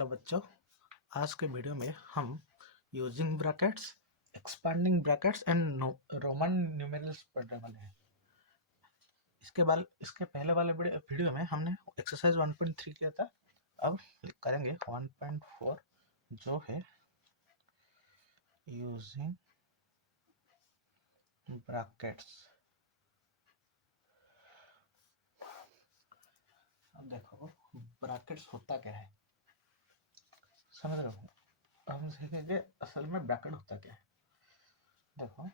Hello बच्चों, आज के वीडियो में हम using brackets, expanding brackets and Roman numerals पढ़ने वाले हैं। इसके पहले वाले वीडियो में हमने एक्सरसाइज 1.3 किया था। अब करेंगे 1.4 जो है यूजिंग ब्रैकेट्स। अब देखो ब्रैकेट्स होता क्या है, समझ रहे हो? हम सीखेंगे असल में ब्रैकेट होता क्या है। देखो,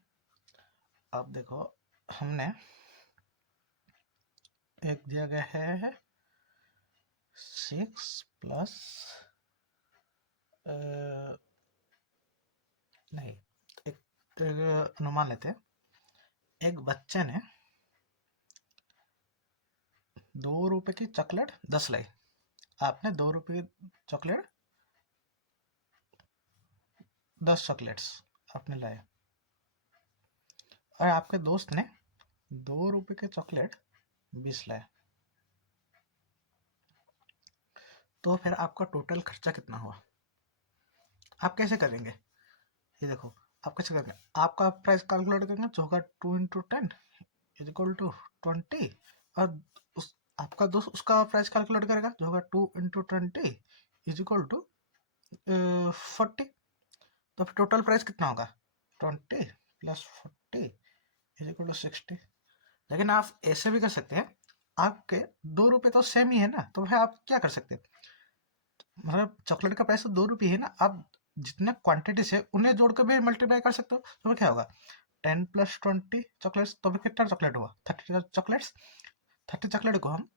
अब देखो हमने एक दिया गया है 6 प्लस नहीं, एक अनुमान लेते हैं। एक बच्चे ने 2 रुपए की चॉकलेट 10 लाई। आपने 2 रुपए की चॉकलेट 10 चॉकलेट्स आपने लाए, और आपके दोस्त ने 2 रुपए के चॉकलेट 20 लाए। तो फिर आपका टोटल खर्चा कितना हुआ? आप कैसे करेंगे ये देखो, आप कैसे करेंगे? आपका प्राइस कैलकुलेट करेंगे जो होगा 2 × 10 इज इक्वल टू 20, और उस आपका दोस्त उसका प्राइस कैलकुलेट करेगा जो होगा 2 × 20 इज इक्वल टू 40। तो फिर टोटल प्राइस कितना होगा? 20 + 40 इज इक्वल टू 60। लेकिन आप ऐसे भी कर सकते हैं, आपके 2 रुपये तो सेम ही है ना, तो फिर आप क्या कर सकते हैं, मतलब चॉकलेट का प्राइस तो 2 रुपये है ना, आप जितने क्वांटिटी से उन्हें जोड़ कर भी मल्टीप्लाई कर सकते हो। तो फिर क्या होगा 10 + 20 चॉकलेट्स, तो फिर कितना चॉकलेट हुआ? 30 चॉकलेट्स। 30 चॉकलेट को हम,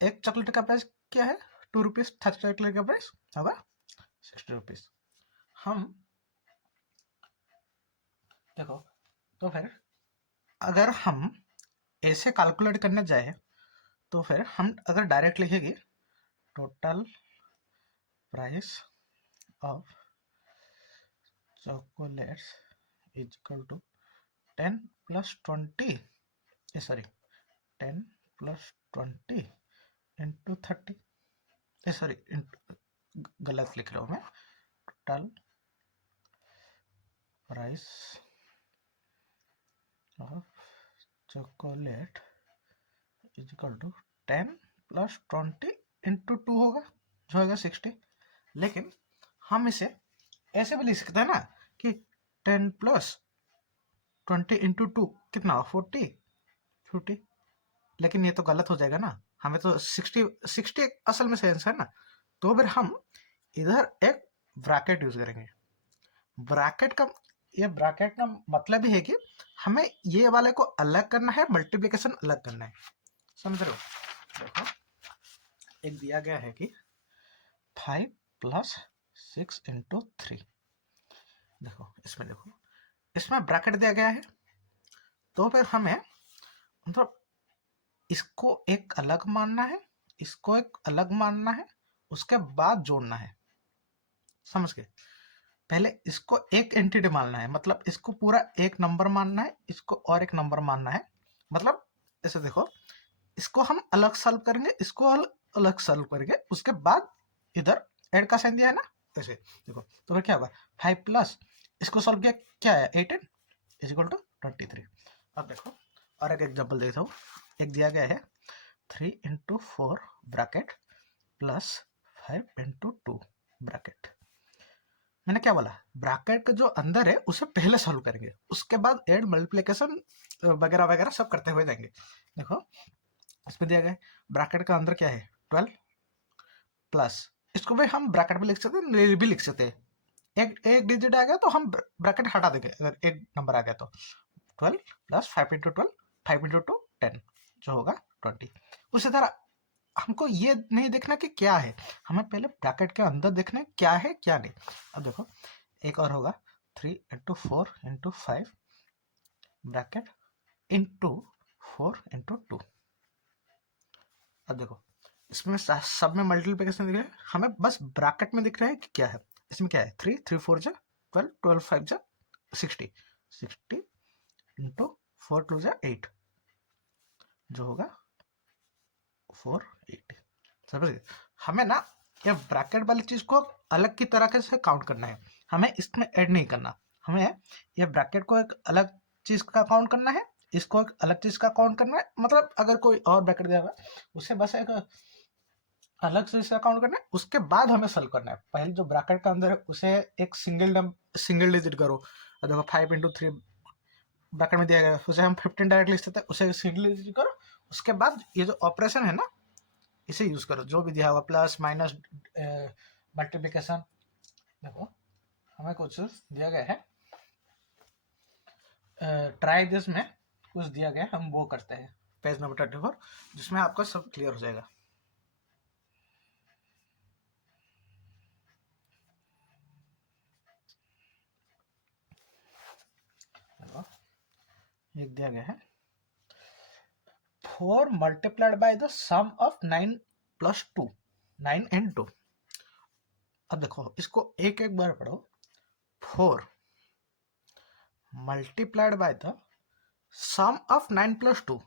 एक चॉकलेट का प्राइस क्या है? 2 रुपीज। 30 चॉकलेट का प्राइस होगा 60 रुपीज। हम देखो, तो फिर अगर हम ऐसे कैलकुलेट करने जाए तो फिर हम अगर डायरेक्ट लिखेंगे total price of chocolates is equal to 10 + 20, sorry 10 + 20 into 30, sorry गलत लिख रहा हूँ मैं। Total price of chocolate is equal to 10 + 20 into 2 होगा जो होगा 60। लेकिन हम इसे ऐसे भी लिख सकते हैं ना कि 10 + 20 इंटू 2 कितना हो 40। लेकिन ये तो गलत हो जाएगा ना, हमें तो 60 असल में सेंस है ना। तो फिर हम इधर एक ब्रैकेट यूज करेंगे। ब्रैकेट का ये ब्रैकेट का मतलब ही है कि हमें ये वाले को अलग करना है, मल्टीप्लिकेशन अलग करना है, समझ रहे हो? देखो, एक दिया गया है कि 5 + 6 इंटू 3। देखो इसमें ब्रैकेट दिया गया है, तो फिर हमें मतलब इसको एक अलग मानना है, इसको एक अलग मानना है, उसके बाद जोड़ना है, समझ गए? पहले इसको एक एंटिटी मानना है, मतलब इसको पूरा एक नंबर मानना है, इसको और एक नंबर मानना है। मतलब ऐसे देखो, इसको हम अलग सॉल्व करेंगे, इसको अलग सॉल्व करेंगे, उसके बाद इधर ऐड का साइन दिया है ना, ऐसे देखो। तो फिर क्या होगा 5 प्लस इसको सॉल्व किया, क्या है 18 इज इक्वल टू 23। अब देखो और एक एग्जाम्पल देता हूँ। एक दिया गया है 3 × 4 ब्रैकेट प्लस 5 × 2 ब्रैकेट। मैंने क्या बोला, ब्रैकेट का जो अंदर है उसे पहले सॉल्व करेंगे, उसके बाद ऐड मल्टीप्लिकेशन वगैरह वगैरह सब करते हुए जाएंगे। देखो इसमें दिया गया है ब्रैकेट का अंदर क्या है 12 प्लस, इसको भी हम ब्रैकेट में लिख सकते हैं, भी लिख सकते हैं। एक डिजिट आ गया तो हम ब्रैकेट हटा देंगे, अगर एक नंबर आ गया तो 12 + 5 × 12, 5 × 2 10 जो होगा 20। उसी तरह हमको ये नहीं देखना कि क्या है, हमें पहले ब्रैकेट के अंदर देखना है क्या है क्या नहीं। अब देखो एक और होगा 3 × 4 × 5 ब्रैकेट इंटू 4 × 2। अब देखो इसमें सब में मल्टीप्लिकेशन दिख रहा है, हमें बस ब्रैकेट में दिख रहा है कि क्या है। इसमें क्या है 3 3 4 जा 12, 12 5 जा 60, 60 इंटू 4 2 जा 8 जो होगा 480। समझ गए? हमें ना ये ब्रैकेट वाली चीज को अलग की तरह से काउंट करना है, हमें इसमें ऐड नहीं करना। हमें ये ब्रैकेट को एक अलग चीज का काउंट करना है, इसको एक अलग चीज का काउंट करना है। मतलब अगर कोई और ब्रैकेट दिया हुआ है उसे बस एक अलग से इसे काउंट करना है, उसके बाद हमें सॉल्व करना है। पहले जो ब्रैकेट का अंदर है उसे एक सिंगल डिजिट करो। देखो 5 × 3 ब्रैकेट में दिया गया है, उसे हम 15 डायरेक्ट लिख सकते हैं, उसे सिंगल डिजिट करो। उसके बाद ये जो ऑपरेशन है ना इसे यूज करो, जो भी दिया होगा प्लस माइनस मल्टीप्लिकेशन। देखो हमें कुछ दिया गया है, ट्राई दिस में कुछ दिया गया है, हम वो करते हैं पेज नंबर 34, जिसमें आपका सब क्लियर हो जाएगा। ये दिया गया है 4 multiplied by the sum of 9 + 2, 9 and 2। अब देखो इसको एक एक बार पढ़ो। 4 multiplied by the sum of 9 + 2।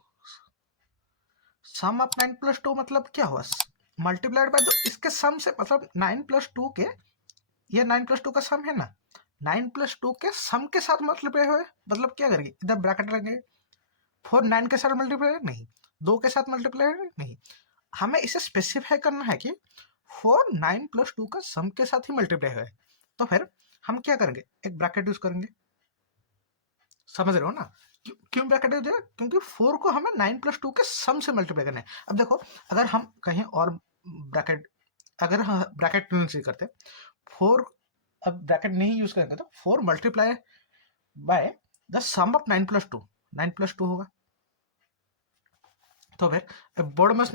Sum of 9 + 2 मतलब क्या हुआ, मल्टीप्लाइड बाय जो इसके सम से, मतलब 9 + 2 के, ये 9 + 2 का सम है ना, 9 + 2 के सम के साथ मल्टीप्लाई हुए। मतलब क्या करेंगे, इधर ब्रैकेट रखेंगे। 4 9 के साथ मल्टीप्लाई नहीं, 2 के साथ मल्टीप्लाई नहीं, हमें इसे स्पेसिफाई करना है कि 4 9 + 2 का सम के साथ ही मल्टीप्लाई हुआ है। तो फिर हम क्या करेंगे, एक ब्रैकेट यूज करेंगे। समझ रहे हो ना, क्यों ब्रैकेट यूज है, क्योंकि 4 को हमें 9 + 2 के सम से मल्टीप्लाई करना है। अब देखो अगर हम कहीं और ब्रैकेट, अगर हम ब्रैकेट यूज करते 4, अब ब्रैकेट नहीं यूज करेंगे तो 4 multiply by the sum of 9 + 2, 9 + 2 होगा। तो फिर बोडोमस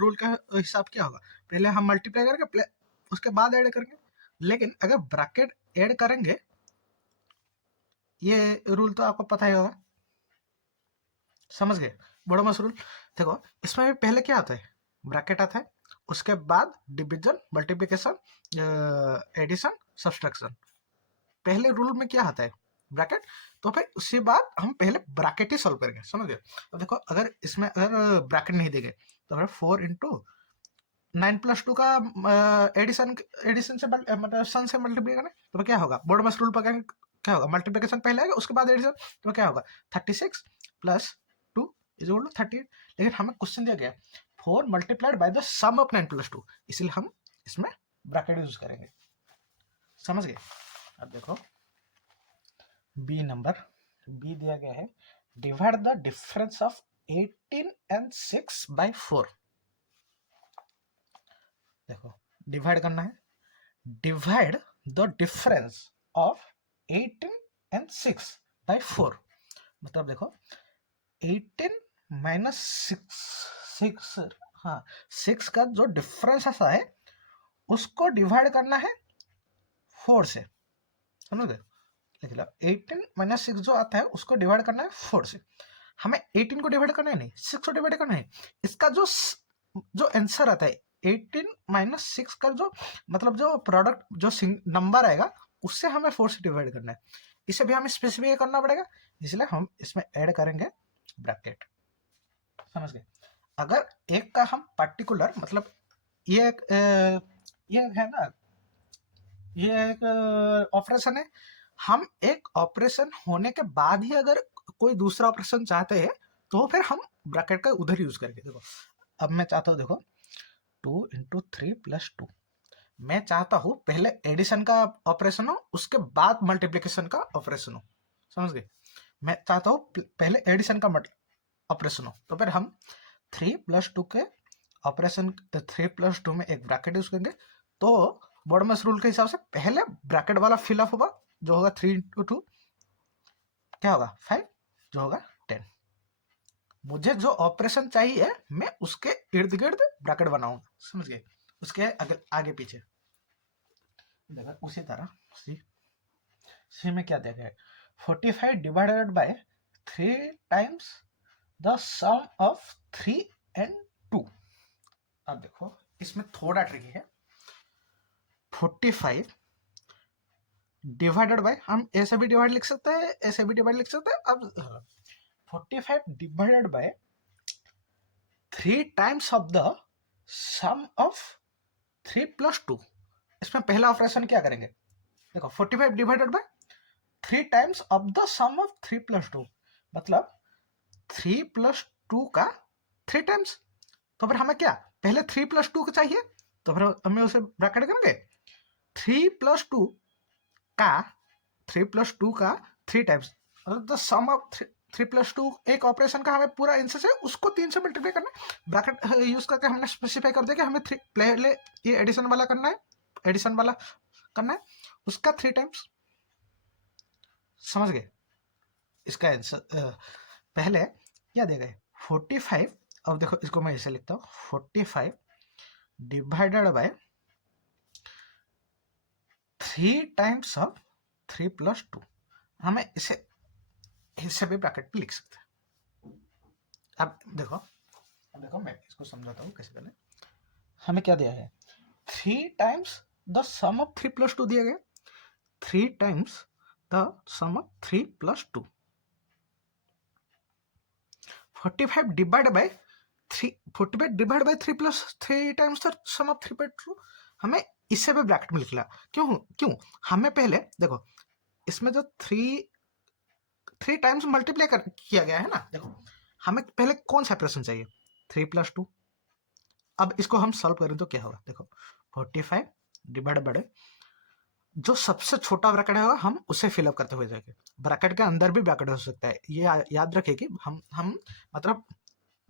रूल का हिसाब क्या होगा, पहले हम मल्टीप्लाई करेंगे उसके बाद ऐड करेंगे। लेकिन अगर ब्रैकेट ऐड करेंगे, ये रूल तो आपको पता ही होगा, समझ गए बोडोमस रूल। देखो इसमें भी पहले क्या आता है, ब्रैकेट आता है, उसके बाद डिवीजन, मल्टीप्लिकेशन, एडिशन, सब्सट्रैक्शन। पहले रूल में क्या आता है, ब्रैकेट। तो फिर उसके बाद हम पहले ब्रैकेट ही सॉल्व करेंगे, समझ गए। अब देखो अगर इसमें अगर ब्रैकेट नहीं देंगे तो फिर 4 × 9 + 2 का एडिशन, एडिशन से मतलब सन से मल्टीप्लाई करें तो क्या होगा, बोडोमस रूल पर क्या होगा, मल्टीप्लिकेशन पहले आएगा उसके बाद एडिशन, तो क्या होगा 36 + 2 = 38। लेकिन हमें क्वेश्चन दिया गया 4 multiplied by the sum of 9 + 2, इसलिए हम इसमें ब्रैकेट यूज करेंगे, समझ गए। अब देखो बी नंबर, बी दिया गया है divide the difference of 18 and 6 by 4। देखो डिवाइड करना है, divide the difference of 18 and 6 by 4। मतलब देखो 18 - 6, हाँ 6 का जो डिफरेंस ऐसा है उसको डिवाइड करना है 4 से, समझ गए। लिख लो 18 - 6 जो आता है उसको डिवाइड करना है 4 से। हमें 18 को डिवाइड करना है नहीं, 6 को डिवाइड करना है। इसका जो आंसर आता है 18 - 6 का जो मतलब जो प्रोडक्ट जो नंबर आएगा उससे हमें 4 से डिवाइड करना है। इसे भी हमें स्पेसिफाई करना पड़ेगा, इसलिए हम इसमें ऐड करेंगे ब्रैकेट, समझ गए। अगर एक का हम पर्टिकुलर मतलब ये एक ये है ना, ये एक ऑपरेशन है, हम एक ऑपरेशन होने के बाद ही अगर कोई दूसरा ऑपरेशन चाहते हैं तो फिर हम ब्रैकेट का उधर यूज करेंगे। देखो अब मैं चाहता हूँ, देखो 2 × 3 + 2, मैं चाहता हूँ पहले एडिशन का ऑपरेशन हो उसके बाद मल्टीप्लिकेशन का ऑपरेशन हो, समझ गए। मैं चाहता हूँ पहले एडिशन का ऑपरेशन हो, तो फिर हम 3 + 2 के ऑपरेशन 3 + 2 में एक ब्रैकेट यूज करेंगे। तो बॉडमस रूल के हिसाब से पहले ब्रैकेट वाला फिलअप होगा, जो होगा 3 × 2 क्या होगा 5, जो होगा 10। मुझे जो ऑपरेशन चाहिए मैं उसके इर्द गिर्द ब्रैकेट बनाऊंगा, समझ गए। उसके आगे पीछे देखा उसी तरह सी में क्या देखा है, 45 divided by 3 times the sum of 3 and 2। अब देखो इसमें थोड़ा ट्रिकी है, 45 डिवाइडेड बाय, हम ऐसे भी डिवाइड लिख सकते हैं, ऐसे भी डिवाइड लिख सकते हैं। अब 45 divided by 3 times of the sum of 3 + 2। इसमें पहला ऑपरेशन क्या करेंगे, देखो 45 divided by 3 times of the sum of 3 + 2, मतलब 3 + 2 का 3 टाइम्स। तो फिर हमें क्या, पहले 3 + 2 चाहिए, तो फिर हमें उसे ब्रैकेट करेंगे 3 + 2 का 3 + 2 का 3 टाइम्स, मतलब द सम ऑफ 3 + 2 एक ऑपरेशन का हमें पूरा आंसर से उसको 3 से मल्टीप्लाई करना है। ब्रैकेट यूज करके हमने स्पेसिफाई कर दिया कि हमें पहले ये एडिशन वाला करना है, एडिशन वाला करना है, उसका 3 टाइम्स। समझ गए इसका आंसर। पहले क्या दिया गया 45। अब देखो इसको मैं ऐसे लिखता हूँ 45 डिवाइडेड बाय 3 टाइम्स ऑफ 3 + 2। हमें इसे भी ब्रैकेट में लिख सकते हैं। अब देखो मैं इसको समझाता हूँ कैसे। पहले हमें क्या दिया है 3 टाइम्स द सम ऑफ 3 + 2 दिया गया, 3 times the sum of 3 + 2। 45 divide by 3, 45 divide by 3 + 3 times the sum of 3 + 2। हमें इसे भी ब्रैकेट में लिखना। क्यों हमें पहले देखो इसमें जो 3 टाइम्स मल्टीप्लाई किया गया है ना, देखो हमें पहले कौन सा ऑपरेशन चाहिए 3 + 2। अब इसको हम सॉल्व करें तो क्या होगा, देखो 45 डिवाइड बाय जो सबसे छोटा ब्रैकेट है हम उसे फिलअप करते हुए जाएंगे। ब्रैकेट के अंदर भी ब्रैकेट हो सकता है, ये याद रखिए कि हम मतलब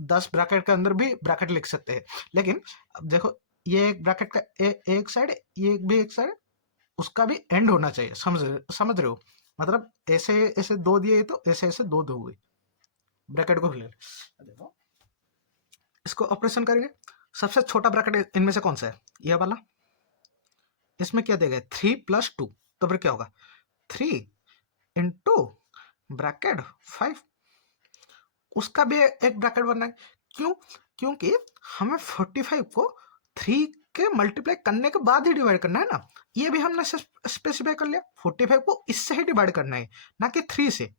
10 ब्रैकेट के अंदर भी ब्रैकेट लिख सकते हैं। लेकिन अब देखो ये एक ब्रैकेट का एक साइड, ये भी एक साइड, उसका भी एंड होना चाहिए। समझ रहे हो, मतलब ऐसे ऐसे दो दिए तो ऐसे ऐसे दो दो हुए, ब्रैकेट को फिलअप। देखो इसको ऑपरेशन करेंगे, सबसे छोटा ब्रैकेट इनमें से कौन सा है, ये वाला। इसमें क्या देगा 3 + 2, तो फिर क्या होगा 3 इंटू ब्रैकेट 5, उसका भी एक ब्रैकेट बनना है। क्योंकि हमें 45 को 3 के मल्टीप्लाई करने के बाद ही डिवाइड करना है ना, ये भी हमने स्पेसिफाई कर लिया। 45 को इससे ही डिवाइड करना है, ना कि 3 से।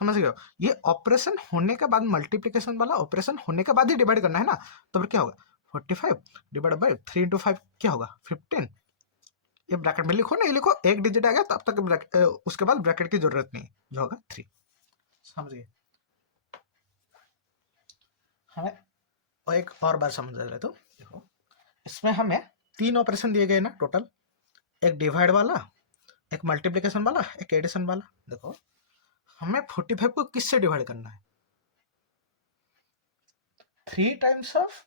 समझ गए हो, ये ऑपरेशन होने के बाद, मल्टीप्लिकेशन वाला ऑपरेशन होने के बाद ही डिवाइड करना है ना। तो फिर क्या होगा 45 डिवाइड बाय 3 × 5 क्या होगा 15। ये ब्रैकेट में लिखो, नहीं लिखो, एक डिजिट आ गया तब तक उसके बाद ब्रैकेट की जरूरत नहीं, जो होगा 3। समझ गए। हमें और एक और बार समझ ले तो देखो इसमें हमें 3 ऑपरेशन दिए गए ना टोटल, एक डिवाइड वाला, एक मल्टीप्लिकेशन वाला, एक एडिशन वाला। देखो हमें 45 को किससे डिवाइड करना है 3 times of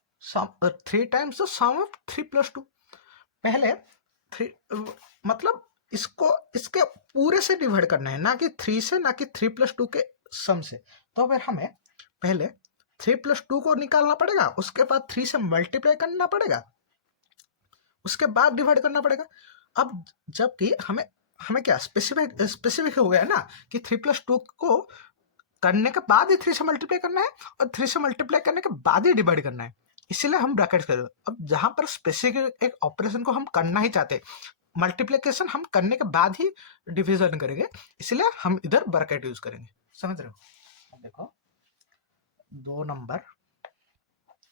3 times the sum of 3 + 2। पहले 3 मतलब इसको इसके पूरे से डिवाइड करना है, ना कि 3 से, ना कि 3 + 2 के सम से। तो फिर हमें पहले 3 + 2 को निकालना पड़ेगा, उसके बाद 3 से मल्टीप्लाई करना पड़ेगा, उसके बाद डिवाइड करना पड़ेगा। अब जबकि हमें हमें क्या स्पेसिफिक हो गया ना कि 3 + 2 को करने के बाद ही 3 से मल्टीप्लाई करना है, और 3 से मल्टीप्लाई करने के बाद ही डिवाइड करना है। इसीलिए हम ब्रैकेट कर। अब जहां पर स्पेसिफिक एक ऑपरेशन को हम करना ही चाहते, मल्टीप्लिकेशन हम करने के बाद ही डिवीजन करेंगे, इसलिए हम इधर ब्रैकेट यूज करेंगे। समझ रहे हो। अब देखो 2 नंबर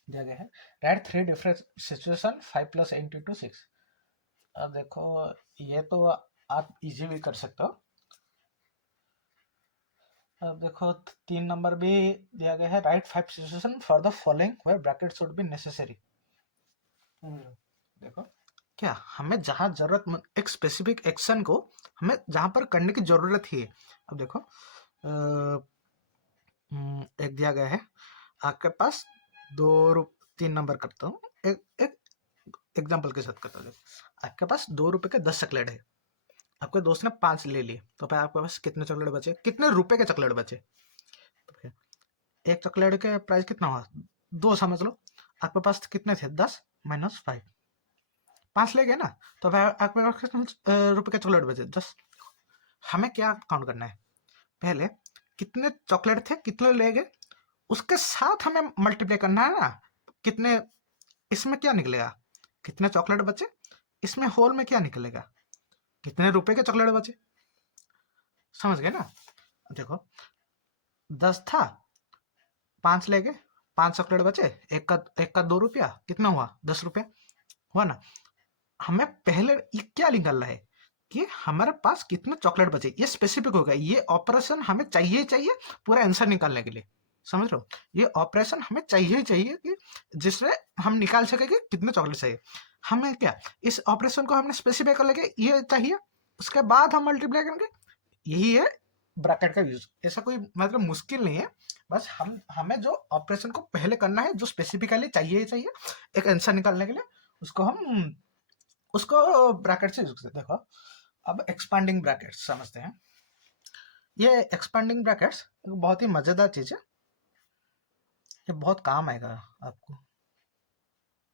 दिया गया है, राइट 3 डिफरेंट सिचुएशन 5 + 8 × 6। अब देखो ये तो आप इजी भी कर सकते हो। अब देखो 3 नंबर भी दिया गया है, right 5 situation for the following where bracket should be necessary. देखो क्या हमें जहां जरूरत, एक स्पेसिफिक एक्शन को हमें जहां पर करने की जरूरत ही है। अब देखो एक दिया गया है आपके पास 3 नंबर करता हूँ, एक एग्जाम्पल के साथ करता हूँ। आपके पास 2 रुपए के 10 चॉकलेट है, आपके दोस्त ने 5 ले लिए, तो फिर आपके पास कितने चॉकलेट बचे, कितने रुपए के चॉकलेट बचे। तो फिर एक चॉकलेट के प्राइस कितना हुआ 2, समझ लो। आपके पास कितने थे 10 - 5, 5 ले गए ना, तो फिर आपके पास कितने रुपए के चॉकलेट बचे 10। हमें क्या काउंट करना है, पहले कितने चॉकलेट थे, कितने ले गए, उसके साथ हमें मल्टीप्लाई करना है ना, कितने, इसमें क्या निकलेगा कितने चॉकलेट बचे, इसमें होल में क्या निकलेगा कितने रुपए के चॉकलेट बचे। समझ गए ना। देखो 10 था, 5 ले गए, 5 चॉकलेट बचे, एक का 2 रुपया, कितना हुआ 10 रुपया हुआ ना। हमें पहले ये क्या निकालना है कि हमारे पास कितने चॉकलेट बचे, ये स्पेसिफिक होगा। ये ऑपरेशन हमें चाहिए चाहिए पूरा आंसर निकालने के लिए, समझ रहे हो। ये ऑपरेशन हमें चाहिए चाहिए कि जिसमें हम निकाल सके कि कितने चॉकलेट चाहिए। हमें क्या इस ऑपरेशन को हमने स्पेसिफाई कर लेके ये चाहिए, उसके बाद हम मल्टीप्लाई करेंगे। यही है ब्रैकेट का यूज। ऐसा कोई मतलब मुश्किल नहीं है, बस हमें जो ऑपरेशन को पहले करना है, जो स्पेसिफिकली चाहिए चाहिए एक आंसर निकालने के लिए, उसको ब्रैकेट से यूज करते हैं। देखो अब एक्सपांडिंग ब्रैकेट्स समझते हैं। ये एक्सपांडिंग ब्रैकेट्स बहुत ही मजेदार चीज है, ये बहुत काम आएगा आपको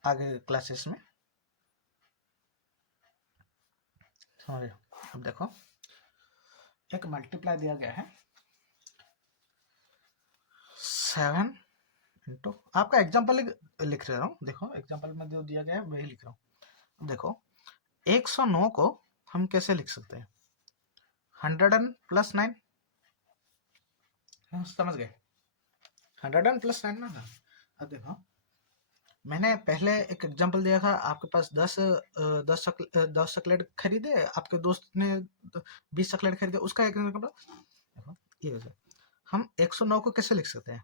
आगे क्लासेस में, समझे। अब देखो एक मल्टीप्लाई दिया गया है 7 इंटू, आपका एग्जाम्पल लिख रहा हूँ। देखो एग्जाम्पल में जो दिया गया है वही लिख रहा हूँ। देखो 109 को हम कैसे लिख सकते हैं, 100 प्लस 9, समझ गए, 100 प्लस 9 ना था। अब देखो मैंने पहले एक एग्जांपल दिया था, आपके पास 10 चॉकलेट खरीदे, आपके दोस्त ने 20 चॉकलेट खरीदे, उसका एक एग्जांपल। देखो ये हो जाए, हम 109 को कैसे लिख सकते हैं,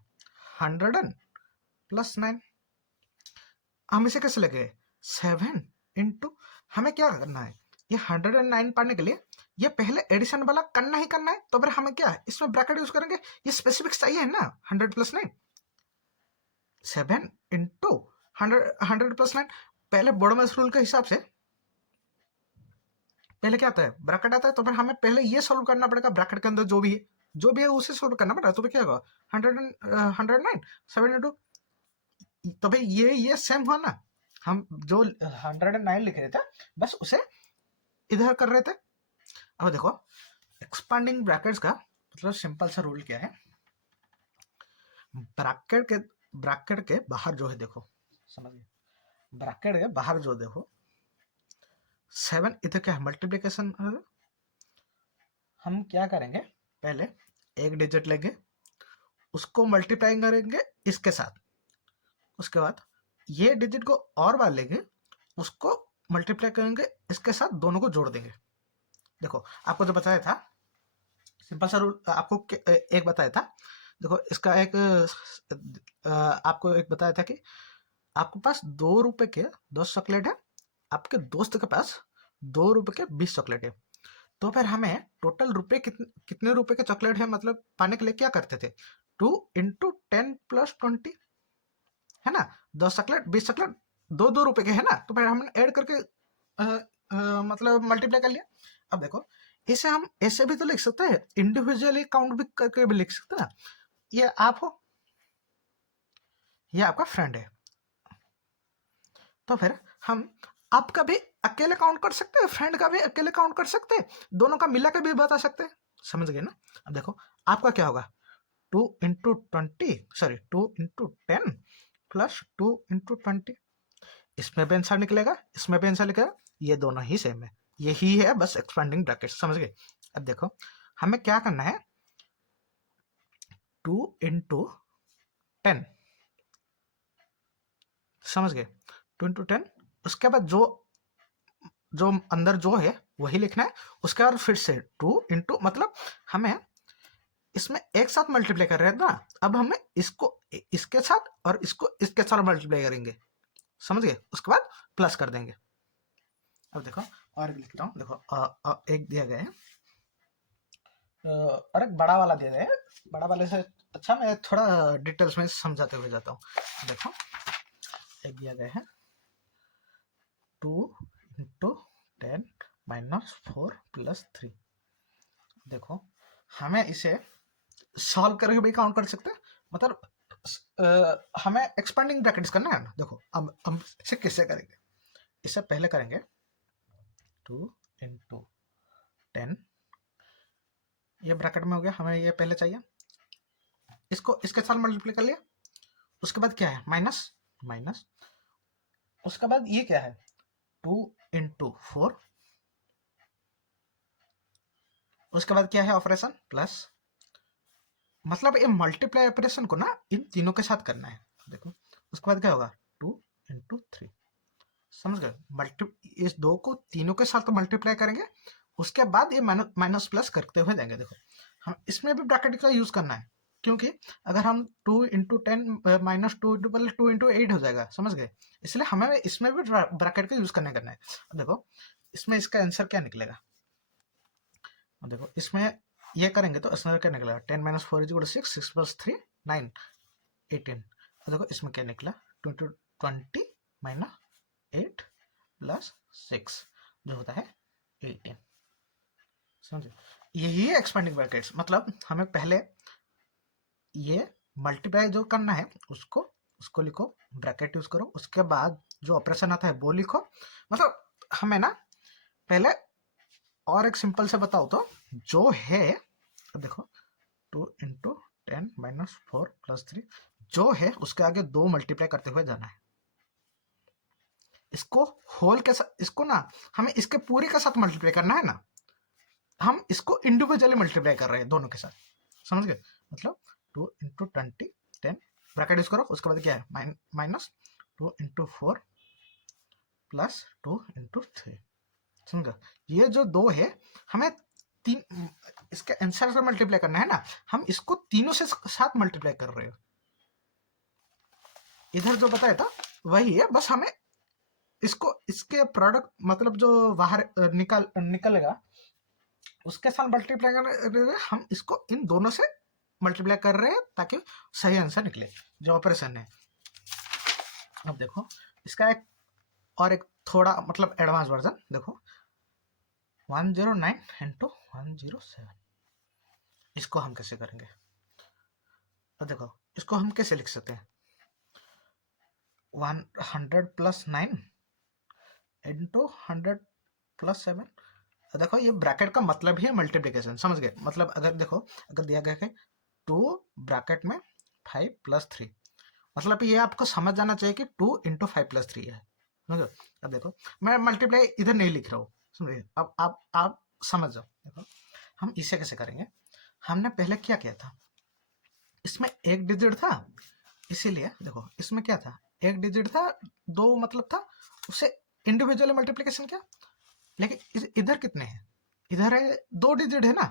100 प्लस 9। हम इसे कैसे लिखे, 7 इंटू, हमें क्या करना है, ये 109 पाने के लिए ये पहले एडिशन वाला करना ही करना है, तो फिर हमें क्या है इसमें ब्रैकेट यूज करेंगे, ये स्पेसिफिक चाहिए ना, 100 प्लस 9, 7 इंटू 100 प्लस 9। पहले बोडोमस रूल के हिसाब से पहले क्या आता है, ब्रैकेट आता है, तो फिर हमें पहले ये सोल्व करना पड़ेगा, ब्रैकेट के अंदर जो भी है उसे सोल्व करना पड़ेगा। तो फिर क्या होगा, 109 7 इंटू, तो भाई ये सेम हुआ ना, हम जो 109 लिख रहे थे बस उसे इधर कर रहे थे। अब देखो एक्सपांडिंग ब्रैकेट्स का मतलब सिंपल सा रूल क्या है, ब्रैकेट के बाहर जो है, देखो समझिए, ब्रैकेट के बाहर जो देखो 7 इधर क्या है मल्टीप्लिकेशन। हम क्या करेंगे, पहले एक डिजिट लेंगे, उसको मल्टीप्लाई करेंगे इसके साथ, उसके बाद ये डिजिट को और बार लेंगे, उसको मल्टीप्लाई करेंगे इसके साथ, दोनों को जोड़ देंगे। देखो आपको जो बताया था सिंपल सा रूल, आपको एक बताया था। देखो इसका एक आपको एक बताया था कि आपके पास 2 रुपए के 10 चॉकलेट है, आपके दोस्त के पास 2 रुपए के 20 चॉकलेट है, तो फिर हमें टोटल रुपए कितने रुपए के चॉकलेट है मतलब पाने के लिए क्या करते थे, 2 इंटू 10 प्लस 20, है ना। 10 चॉकलेट 20 चॉकलेट 2 रुपए के है ना, तो फिर हमने ऐड करके मतलब मल्टीप्लाई कर लिया। अब देखो इसे हम ऐसे भी तो लिख सकते हैं, इंडिविजुअली काउंट भी करके भी लिख सकते हैं। ये आप हो, ये आपका फ्रेंड है, तो फिर हम आपका भी अकेले काउंट कर सकते हैं, फ्रेंड का भी अकेले काउंट कर सकते हैं, दोनों का मिला के भी बता सकते हैं, समझ गए ना। अब देखो आपका क्या होगा, 2 into 20 sorry 2 into 10 plus 2 into 20, इसमें भी आंसर निकलेगा, इसमें भी आंसर निकलेगा, ये दोनों ही सेम है, यही है बस एक्सपेंडिंग ब्रैकेट, समझ गए। अब देखो हमें क्या करना है, 2 इंटू 10, समझ गए, 2 इंटू 10, उसके बाद जो अंदर जो है वही लिखना है, उसके बाद फिर से 2 इंटू, मतलब हमें इसमें एक साथ मल्टीप्लाई कर रहे हैं ना, अब हमें इसको इसके साथ और इसको इसके साथ मल्टीप्लाई करेंगे, समझ गए, उसके बाद प्लस कर देंगे। अब देखो और लिखता हूँ, देखो एक दिया गया है और एक बड़ा वाला दिया गया है, बड़ा वाले से अच्छा मैं थोड़ा डिटेल्स में समझाते हुए जाता हूँ। देखो एक दिया गया है 2 इंटू 10 माइनस 4 प्लस 3। देखो हमें इसे सॉल्व करके भी काउंट कर सकते हैं, मतलब हमें एक्सपेंडिंग ब्रैकेट्स करना है ना। देखो अब हम इसे कैसे करेंगे, इसे पहले करेंगे 2 इंटू 10, ये ब्रैकेट में हो गया, हमें ये पहले चाहिए, इसको इसके साथ मल्टीप्लाई कर लिया, उसके बाद क्या है माइनस माइनस, उसके बाद ये क्या है 2 इंटू 4, उसके बाद क्या है ऑपरेशन प्लस, मतलब ये मल्टीप्लाई ऑपरेशन को ना इन तीनों के साथ करना है। देखो उसके बाद क्या होगा 2 इंटू 3, समझ गए। इस 2 को तीनों के साथ मल्टीप्लाई करेंगे, उसके बाद ये माइनस प्लस करते हुए देंगे। देखो हम इसमें भी ब्रैकेट का यूज करना है, क्योंकि अगर हम 2 इंटू 10 माइनस 2 इंटू 2 इंटू 8 हो जाएगा, समझ गए। इसलिए हमें इसमें भी ब्रैकेट का यूज करना है। अब देखो इसमें इसका आंसर क्या निकलेगा। अब देखो इसमें ये करेंगे तो आंसर क्या निकलेगा, 10 माइनस 4 इज 6, 6 प्लस 3 9, 18। अब देखो इसमें क्या निकला, 20 माइनस 8 प्लस 6 जो होता है 18, समझे। यही है एक्सपेंडिंग ब्रैकेट्स, मतलब हमें पहले ये मल्टीप्लाई जो करना है उसको लिखो, ब्रैकेट यूज करो, उसके बाद जो ऑपरेशन आता है वो लिखो। मतलब हमें ना पहले और एक सिंपल से बताओ तो, जो है देखो 2 इंटू 10 माइनस 4 प्लस 3 जो है उसके आगे 2 मल्टीप्लाई करते हुए जाना है। इसको होल के साथ, इसको ना हमें इसके पूरे के साथ मल्टीप्लाई करना है ना, हम इसको इंडिविजुअली मल्टीप्लाई कर रहे हैं दोनों के साथ, समझ गए। मतलब 2 इंटू 20 10 ब्रैकेट यूज करो, उसके बाद क्या है माइनस 2 इंटू 4 प्लस 2 इंटू 3, समझ गए। ये जो 2 है हमें तीन इसके आंसर से मल्टीप्लाई करना है ना, हम इसको तीनों से साथ मल्टीप्लाई कर रहे हो। इधर जो बताया था वही है, बस हमें इसको इसके प्रोडक्ट मतलब जो बाहर निकलेगा उसके साथ मल्टीप्लाई कर रहे हैं, हम इसको इन दोनों से मल्टीप्लाई कर रहे हैं ताकि सही आंसर निकले जो ऑपरेशन है। अब देखो इसका एक थोड़ा मतलब एडवांस वर्जन देखो, 109 इंटू 107, इसको हम कैसे करेंगे। अब देखो इसको हम कैसे लिख सकते हैं, 100 प्लस 9 इंटू 100 प्लस 7। देखो ये ब्रैकेट का मतलब ही है मल्टीप्लीकेशन, समझ गए। मतलब अगर देखो अगर दिया गया है 2 ब्रैकेट में 5 प्लस 3, मतलब ये आपको समझ जाना चाहिए कि 2 इंटू 5 प्लस 3 है, समझो। अब देखो मैं मल्टीप्लाई इधर नहीं लिख रहा हूँ, समझिए। अब आप समझ जाओ। देखो हम इसे कैसे करेंगे, हमने पहले क्या किया था, इसमें एक डिजिट था, इसीलिए देखो इसमें क्या था, एक डिजिट था, 2 मतलब था, उसे इंडिविजुअली मल्टीप्लीकेशन किया। लेकिन इधर कितने हैं, इधर है 2 डिजिट है ना।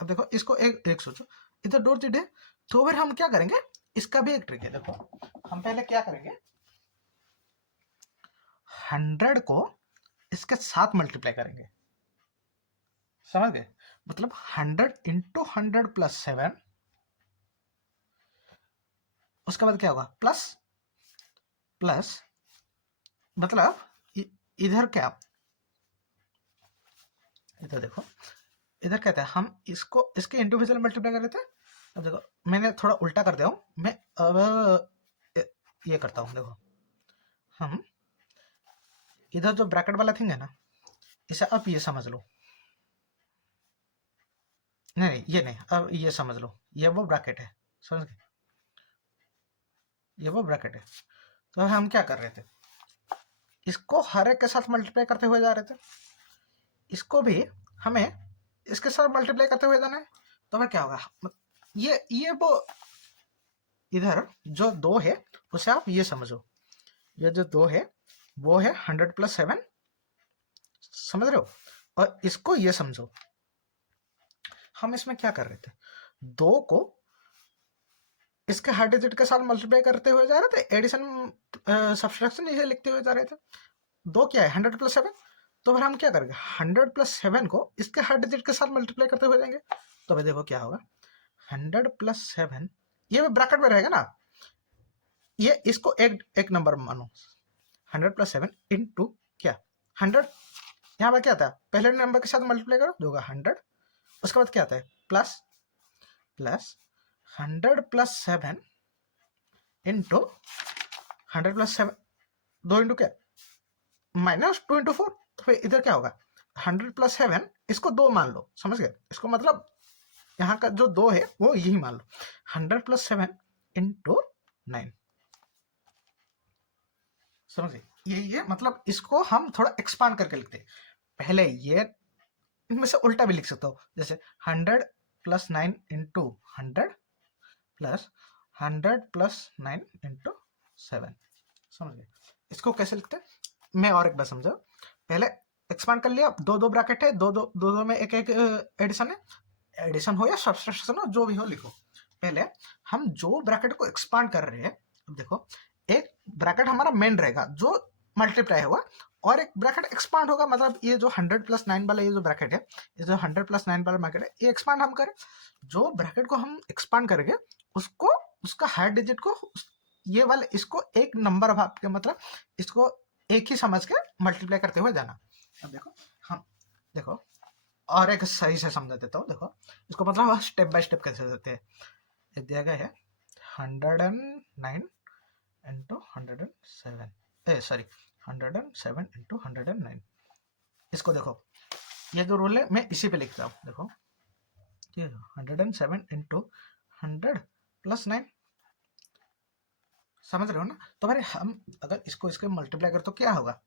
अब देखो इसको एक सोचो, इधर 2 डिजिट है, तो फिर हम क्या करेंगे, इसका भी एक ट्रिक है। देखो हम पहले क्या करेंगे, 100 को इसके साथ मल्टीप्लाई करेंगे, समझ गए। मतलब 100 इंटू 100 प्लस 7, उसके बाद क्या होगा प्लस प्लस, मतलब इधर क्या, इधर देखो इधर कहते हैं हम इसको इसके इंडिविजुअल मल्टीप्लाई कर रहे थे। अब देखो मैंने थोड़ा उल्टा कर दिया हूँ, मैं अब ये करता हूँ। देखो हम इधर जो ब्रैकेट वाला थिंग है ना, इसे अब ये समझ लो, नहीं ये नहीं, अब ये समझ लो, ये वो ब्रैकेट है, समझ गए, ये वो ब्रैकेट है। तो हम क्या कर रहे थे, इसको हर एक के साथ मल्टीप्लाई करते हुए जा रहे थे, इसको भी हमें इसके साथ मल्टीप्लाई करते हुए जाना है। तो फिर क्या होगा, ये वो इधर जो 2 है उसे आप ये समझो, ये जो 2 है वो है 100 प्लस 7, समझ रहे हो। और इसको ये समझो, हम इसमें क्या कर रहे थे, 2 को इसके हर डिजिट के साथ मल्टीप्लाई करते हुए जा रहे थे, एडिशन सब्सट्रैक्शन इसे लिखते हुए जा रहे थे। 2 क्या है 100 प्लस 7, तो फिर हम क्या करेंगे 100 प्लस 7 को इसके हर डिजिट के साथ मल्टीप्लाई करते हुए जाएंगे। तो भाई देखो क्या होगा, 100 प्लस 7 ये ब्रैकेट में रहेगा ना, ये इसको एक नंबर मानो, 100 प्लस 7 इंटू क्या 100, यहाँ पर क्या आता है पहले नंबर के साथ मल्टीप्लाई करो जो होगा 100, उसके बाद क्या आता है plus plus 100 plus 7 into 100 plus 7, 2 into क्या माइनस 2 इंटू 4, तो फिर इधर क्या होगा 100 प्लस 7, इसको 2 मान लो, समझ गए। इसको मतलब यहाँ का जो 2 है वो यही मान लो, 100 प्लस 7 इंटू 9, समझे। ये मतलब इसको हम थोड़ा एक्सपांड करके लिखते हैं। पहले ये इनमें से उल्टा भी लिख सकते हो, जैसे 100 plus 9 into 100 plus 100 plus 9 into 7। समझ गए? इसको कैसे लिखते हैं, मैं और एक बार समझाओ। पहले एक्सपांड कर लिया, दो दो ब्रैकेट है, दो दो दो दो में एक एक एडिशन है, एडिशन हो या सब्सट्रैक्शन हो, जो भी हो लिखो। पहले हम जो ब्रैकेट को एक्सपांड कर रहे हैं, अब देखो एक ब्रैकेट हमारा मेन रहेगा जो मल्टीप्लाई होगा, और एक ब्रैकेट एक्सपांड होगा, मतलब ये जो 100+9 वाला ये जो ब्रैकेट है, ये जो 100+9 वाला ब्रैकेट है, ये एक्सपांड हम करें। जो ब्रैकेट को हम एक्सपांड करेंगे उसको, उसका हायर डिजिट को, ये वाले इसको एक नंबर भाग के, मतलब इसको एक ही समझ के मल्टीप्लाई करते हुए जाना। अब देखो हम, देखो और एक सही से समझा देता हूँ। देखो इसको मतलब स्टेप बाय स्टेप कैसे देते हैं। ये दिया गया है 109 इंटू 107, सॉरी 107 इंटू 109। इसको देखो, ये जो रूल है मैं इसी पे लिखता हूँ। देखो ये 107 इंटू 100+9, समझ रहे हो ना? तो भाई हम अगर इसको इसके मल्टीप्लाई करें तो क्या होगा,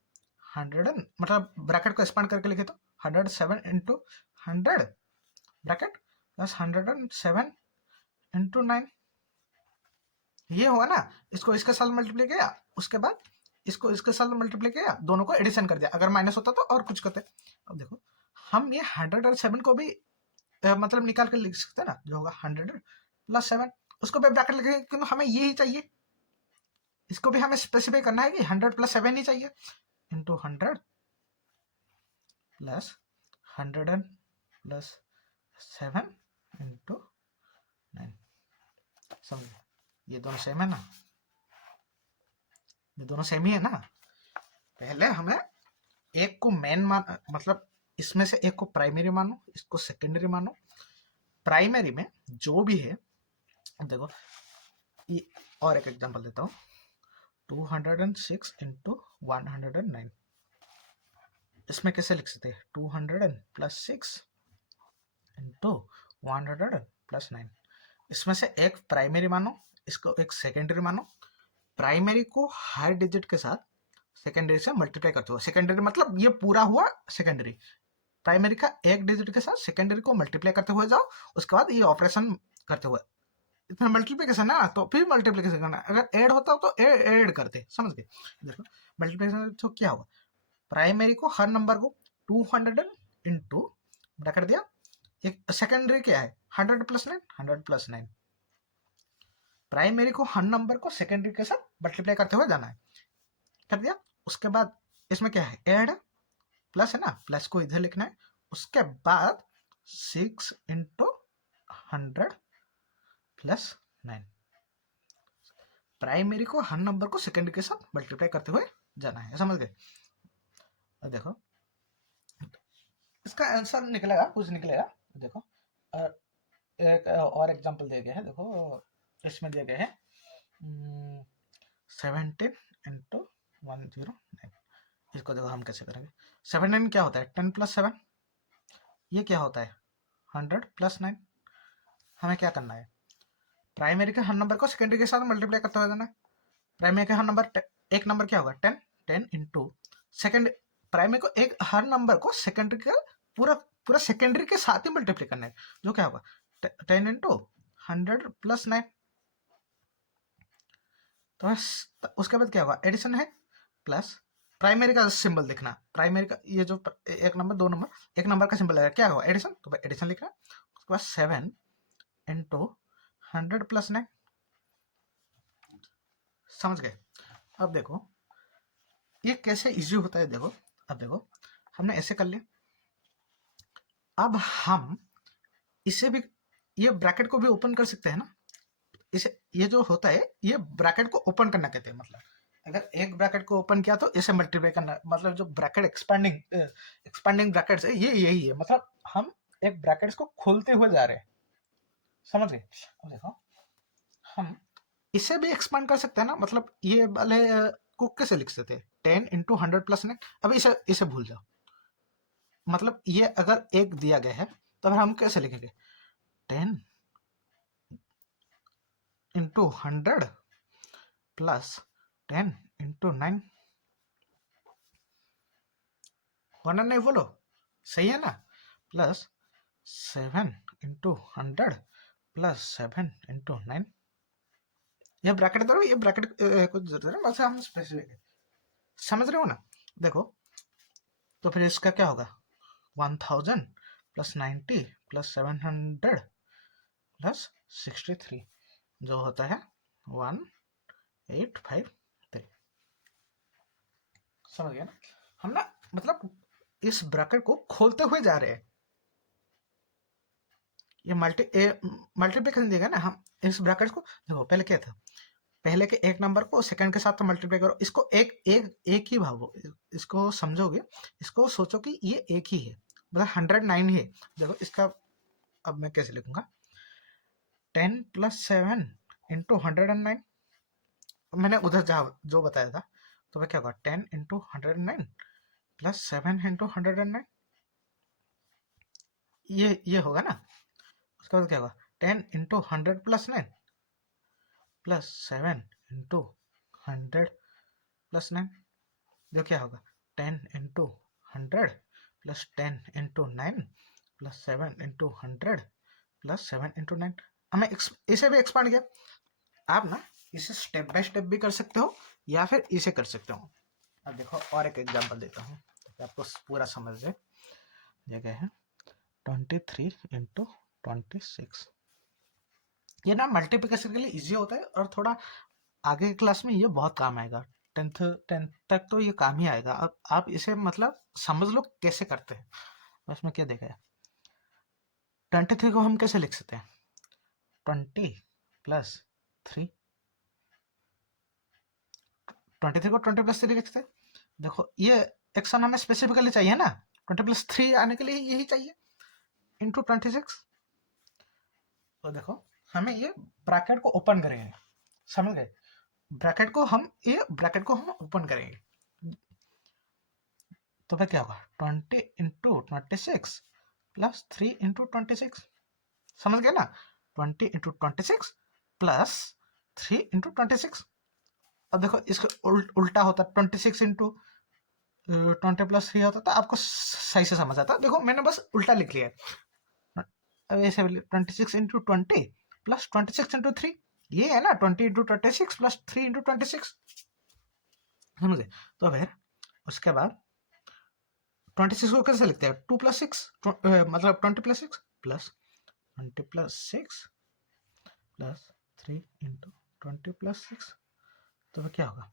100, मतलब ब्रैकेट को एक्सपांड करके लिखे तो 107 इंटू 100 ब्रैकेट प्लस 107 इंटू 9, ये होगा ना। इसको इसके साथ मल्टीप्लाई किया, उसके बाद इसको इसके साथ मल्टीप्लाई किया, दोनों को एडिशन कर दिया। अगर माइनस होता तो और कुछ करते। अब देखो हम ये 107 को भी मतलब निकाल कर लिख सकते हैं ना, जो होगा 100+7, उसको भी ब्रैकेट लिखेंगे क्योंकि हमें ये ही चाहिए। इसको भी हमें स्पेसिफाई करना है कि 100+7 ही चाहिए, इंटू 100+100+7 इंटू 9। समझ, ये दोनों सेम है ना, ये दोनों सेम ही है ना। पहले हमें एक को मेन मान, मतलब इसमें से एक को प्राइमरी मानो, इसको सेकेंडरी मानो। प्राइमरी में जो भी है, देखो ये और एक एग्जांपल देता हूँ, 206 इंटू 109। इसमें कैसे लिख सकते हैं, 200+6 इंटू 100+9। इसमें से एक प्राइमरी मानो, इसको एक सेकेंडरी मानो। प्राइमरी को हायर डिजिट के साथ सेकेंडरी से मल्टीप्लाई करते हो। सेकेंडरी मतलब ये पूरा हुआ सेकेंडरी, प्राइमरी का एक डिजिट के साथ सेकेंडरी को मल्टीप्लाई करते हुए जाओ, उसके बाद ये ऑपरेशन करते हुए, इतना मल्टीप्लिकेशन है ना, तो फिर मल्टीप्लिकेशन करना। अगर ऐड होता तो ऐड करते, समझ गए? देखो मल्टीप्लिकेशन तो क्या होगा, प्राइमरी को हर नंबर को 200 इंटू ब्रैकेट दिया, एक सेकेंडरी क्या है 100+9, 100+9। प्राइमरी को हर नंबर को सेकेंडरी के साथ मल्टीप्लाई करते हुए जाना है, कर दिया। उसके बाद इसमें क्या है, ऐड प्लस है ना, प्लस को इधर लिखना है। उसके बाद 6 इंटू 100+9, प्राइमरी को हर नंबर को सेकेंडरी के साथ मल्टीप्लाई करते हुए जाना है, समझ गए? अब देखो इसका आंसर निकलेगा, कुछ निकलेगा। देखो एक और एग्जांपल दिया गया है, देखो इसमें दिया गया है 17 इंटू 109। इसको देखो हम कैसे करेंगे। 17 क्या होता है, 10+7। ये क्या होता है, 100+9। हमें क्या करना है, प्राइमरी के हर नंबर को सेकेंडरी के साथ मल्टीप्लाई करते हुए जाना है। प्राइमरी के हर नंबर, एक नंबर क्या होगा 10, 10 इंटू सेकेंड, प्राइमरी को एक हर नंबर को सेकेंडरी के पूरा पूरा सेकेंडरी के साथ ही मल्टीप्लाई करना है, जो क्या होगा 10 इंटू 100+9। तो उसके बाद क्या होगा, एडिशन है, प्लस प्राइमरी का सिंबल देखना, प्राइमरी का ये जो एक नंबर दो नंबर, एक नंबर का सिंबल है, क्या होगा एडिशन, तो एडिशन लिखना। उसके बाद 7 इंटू 100+9, समझ गए? अब देखो ये कैसे इजी होता है, देखो अब देखो हमने ऐसे कर लिया। अब हम इसे भी, ये ब्रैकेट को भी ओपन कर सकते हैं ना। इसे, ये जो होता है ये ब्रैकेट को ओपन करना कहते हैं। मतलब अगर एक ब्रैकेट को ओपन किया तो इसे मल्टीप्लाई करना, मतलब जो ब्रैकेट एक्सपांडिंग ब्रैकेट्स है ये यही है, मतलब हम एक ब्रैकेट्स को खोलते हुए जा रहे हैं, समझ गए? अब देखो हम इसे भी एक्सपांड कर सकते हैं ना, मतलब ये वाले को कैसे लिख सकते हैं, 10 इंटू 100+9। अब इसे इसे भूल जाओ, मतलब ये अगर एक दिया गया है तो फिर हम कैसे लिखेंगे, 10 इंटू 100+10 इंटू 9। वरना नहीं बोलो, सही है ना, प्लस 7 इंटू 100+7 इंटू 9। ये ब्रैकेट दो, ये ब्रैकेट कुछ जरूरत है, बस हम स्पेसिफिक समझ रहे हो ना। देखो तो फिर इसका क्या होगा, 1000 प्लस 90 प्लस 700 प्लस 63 जो होता है 1853। समझ गया ना हम ना, मतलब इस ब्रैकेट को खोलते हुए जा रहे हैं। ये मल्टीप्लिकेशन देगा ना, हम इस ब्रैकेट को देखो पहले क्या था, पहले के एक नंबर को सेकंड के साथ मल्टीप्लाई करो, इसको एक एक एक ही भावो, इसको समझोगे, इसको सोचो कि ये एक ही है, मतलब 109 ही है। देखो इसका अब मैं कैसे लिखूंगा, 10 प्लस 7 इंटू 109, मैंने उधर जो बताया था, तो वह क्या होगा 10 इंटू 109 प्लस 7 इंटू 109, ये होगा ना। उसके बाद क्या होगा 10 into 100 plus 9 plus 7 into 100 plus 9, जो क्या होगा 10 into 100 plus 10 into 9 plus 7 into 100 plus 7 into 9। हमें इसे भी एक्सपांड किया, आप ना इसे स्टेप बाय स्टेप भी कर सकते हो या फिर इसे कर सकते हो। अब देखो और एक एग्जांपल देता हूँ ताकि आपको पूरा समझ जाए। ये क्या है 23 इंटू 26, ये ना मल्टीप्लिकेशन के लिए इजी होता है और थोड़ा आगे की क्लास में ये बहुत काम आएगा, टेंथ तक तो ये काम ही आएगा। अब आप इसे मतलब समझ लो कैसे करते हैं। बस में क्या देखा है, 23 को हम कैसे लिख सकते हैं, 20 प्लस 3, 23 को 20 प्लस 3 लिख सकते हैं। देखो ये एक्शन हमें स्पेसिफिकली चाहिए ना, 20 प्लस 3 आने के लिए यही चाहिए, इंटू 26। तो देखो हमें ये ब्रैकेट को ओपन करेंगे, समझ गए, ब्रैकेट को हम ओपन करेंगे, तो फिर क्या होगा 20 इंटू 26 प्लस 3 इंटू 26, समझ गए ना, 20 इंटू 26 प्लस 3 इंटू 26। अब देखो इसका उल्टा होता, 26 इंटू 20 प्लस 3 होता, तो आपको सही से समझ आता। देखो मैंने बस उल्टा लिख लिया है, अब ऐसे 26 इंटू 20 प्लस 26 इंटू 3, ये है ना 20 इंटू 26 प्लस 3 इंटू 26, समझे। तो फिर उसके बाद 26 को कैसे लिखते हैं, 2 प्लस 6 मतलब 20 plus 6 plus 20 plus 6 plus 3 into 20 plus 6, तो फिर क्या होगा